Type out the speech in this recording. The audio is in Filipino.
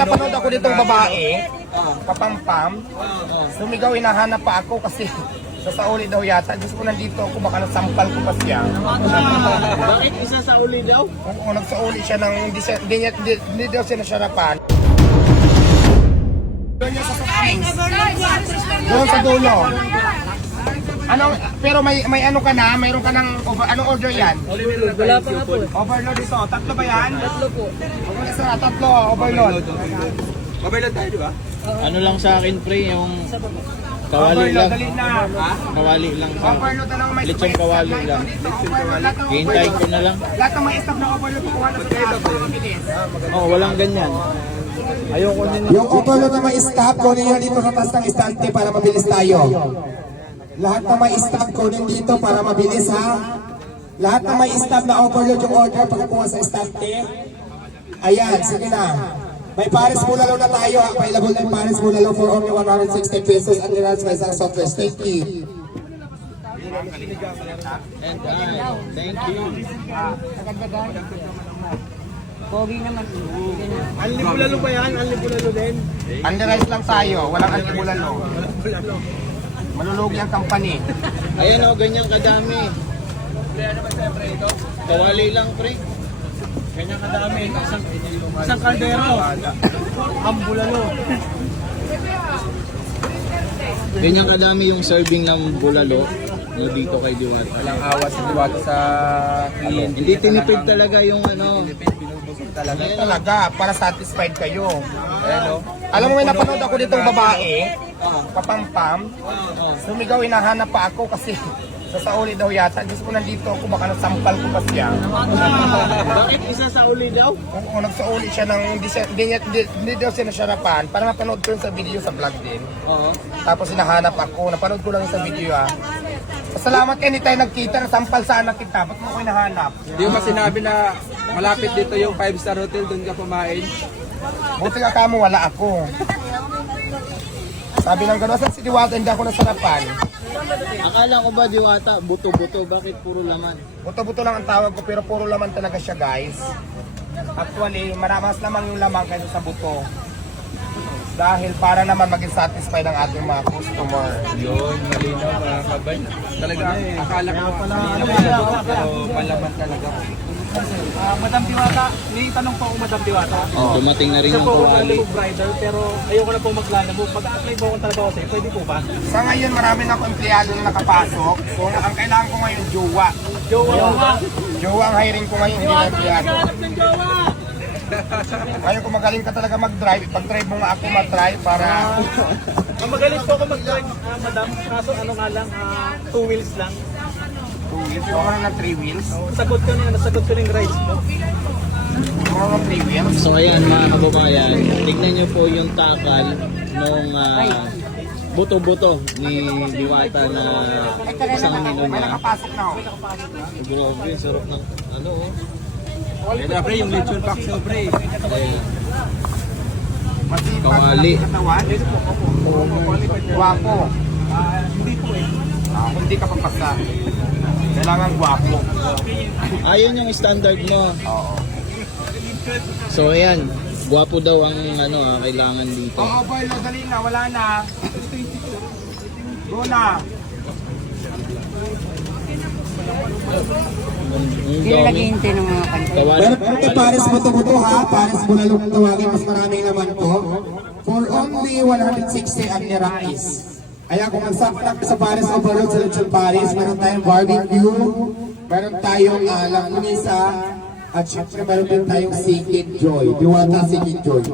napanood ako ditong babae, kapampam, sumigaw, hinahanap pa ako kasi sa Sauli daw yata. Diyos ko, nandito ako, baka nasampal ko pa siya. Bakit isa sa uli daw? Oo, nagsauli siya ng hindi daw siya nasyarapan. Doon niya sa Sophie. Doon sa dulo. Ano, pero may ano ka na, mayroon ka ng anong order yan? Wala pa nga po. Overload ito. Tatlo ba yan? Tatlo po. Tatlo, overload. Overload tayo, di ba? Ano lang sa akin, pre, yung kawali Overload, lang. dali na. Kawali lang sa Overload na lang may lechong kawali lang. Hihintayin ko na lang. Lahat ng may staff na overload, kukuha na sa taas. Mabilis. Oh, walang ganyan. Ayoko din. Yung overload na may staff, kunin nyo dito sa taas ng istante para mabilis tayo. Lahat na may staff, kunin dito para mabilis, ha. Lahat na may staff na overload yung order, pagkakuha sa istante. Ayan, sige na. May Paris Bulalo na tayo, ha. Available na yung Paris Bulalo for only 160 pesos and the rest by isang software. Thank you. And thank you. Pogi naman. Anli bulalo ba yan? Anli bulalo din? Under rice lang tayo, walang antibulalo. Malulugi ang company. Ayan o, ganyan kadami. Kawali lang, pre. Ganyan kadami. Isang kaldero. Ang bulalo. Ganyan kadami yung serving ng bulalo na dito kay Diwata. Walang awas sa Diwata sa client. Hindi tinipid talaga yung ano. Talaga, para satisfied kayo. Alam mo, may napanood ako ditong babae, kapampam, sumigaw, hinahanap pa ako kasi sa Sauli daw yata. Diyos ko, nandito ako, baka nasampal ko pa siya. Bakit isa sa uli daw? Oo, nagsauli siya ng hindi daw siya nasyarapan. Parang napanood ko yun sa video sa vlog din. Tapos hinahanap ako, napanood ko lang yun sa video, ha. Salamat kayo, hindi tayo nagkita, nasampal sana kita. Ba't mo ko hinahanap? Di mo ba sinabi na malapit dito yung 5-star hotel, doon ka pumain? Buti nga kamo, wala ako. Sabi ng gano'n, saan si Diwata, hindi ako nasarapan. Akala ko ba Diwata, buto-buto, bakit puro laman? Buto-buto lang ang tawag ko, pero puro laman talaga siya, guys. Actually, mas lamang yung lamang kaysa sa buto. Dahil para naman maging satisfied ang ating mga customer. Yun, malinaw mga kabay. Talaga, akala ko pero palaman talaga. Madam Diwata, may tanong po ako Madam Diwata. Dumating na rin Isa yung po ako kawali. ng rider pero ayoko na po maglalabo. Mag-a-apply po akong trabaho sa'yo. Pwede po ba? Sa ngayon, marami na akong empleyado na nakapasok. So, ang kailangan ko ngayon, jowa. Jowa. Jowa ang hiring ko ngayon, hindi na empleyado. Naghanap ng jowa! Ngayon, kung magaling ka talaga mag-drive, pag-drive mo nga ako mag-drive para... Magaling po ako mag-drive, Madam. Kaso ano nga lang, 2 wheels lang. 2 wheels, yung mga ng 3 wheels. Nasagot ko na yung rides mo. Yung mga 3 wheels. So ayan mga kababayan, tignan nyo po yung takal nung buto-buto ni Diwata na isang mino May niya. nakapasok na, oh. Grabe, sarap ng ano oh. Kaya pre, yung lechon pack sa pre. Ayan. Masipag Kawali. ang katawan. Guwapo. Hindi ka papasa. Kailangan guwapo. Ayun yung standard mo. Oo. So ayan, gwapo daw ang ano kailangan dito. Oo, boy, no, dali na. Wala na. Go na. Hindi naghihintay ng mga Meron po ito Paris Buto-Buto, ha. Paris Bulalo kung tawagin, mas maraming naman po. For only 160 ang nirais. Kaya kung magsaktak sa Paris Overload sa Lechon Paris, meron tayong barbecue, meron tayong langkunisa, at syempre meron din tayong Sikid Joy. Diwata Sikid Joy.